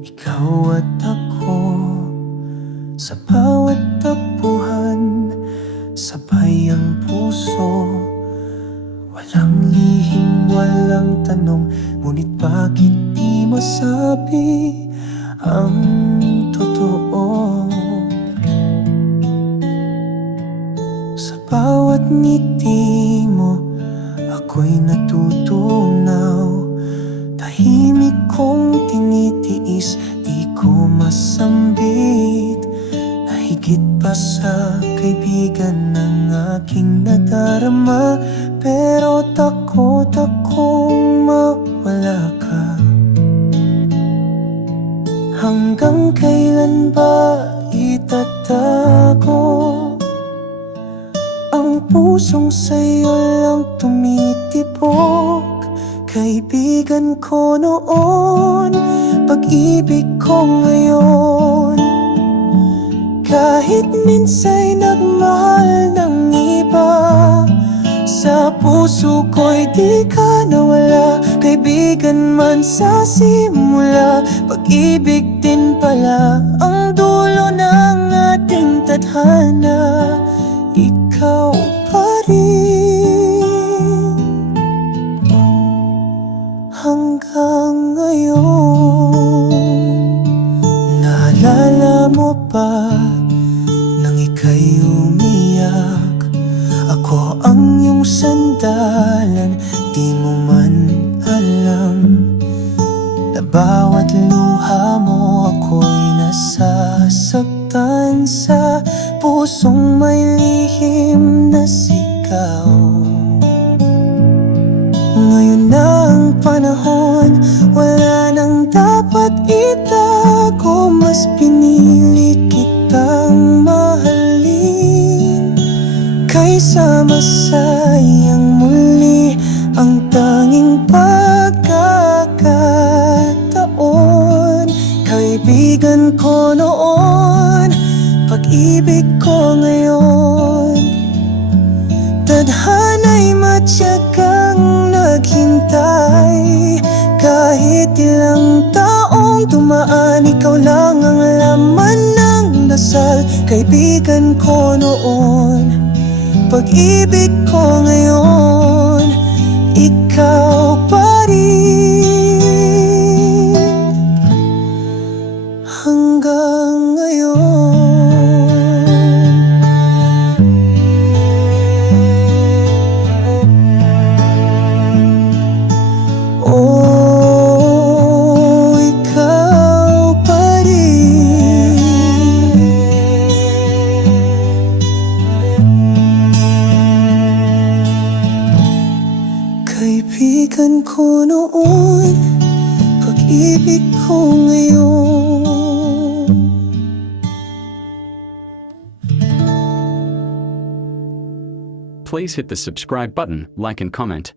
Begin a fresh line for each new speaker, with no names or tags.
Ikaw at ako Sa bawat takbuhan Sabay ang puso. Walang lihim, walang tanong Ngunit bakit di masabi Ang totoo? Sa bawat ngiti mo Ako'y natutunaw higit pa sa kaibigan ng aking nadarama? Pero takot akong mawala ka. Hanggang kailan ba itatago? Ang pusong sa'yo lang tumitibok Kaibigan ko noon Pag-ibig ko ngayon Kahit minsa'y nagmahal ng iba Sa puso ko'y di ka nawala. Kaibigan man sa simula Pag-ibig din pala Ang dulo ng ating tadhana bawat luha mo ako'y nasasaktan Sa pusong may lihim na sigaw. Ngayon na ang panahon Wala nang dapat itago Mas pinili kitang mahalin Kaysa masayang dumaan Ikaw lang ang laman ng dasal. Kaibigan ko noon Pag-ibig ko Noon Pag-ibig ko ngayon
Please hit the subscribe button, like and comment.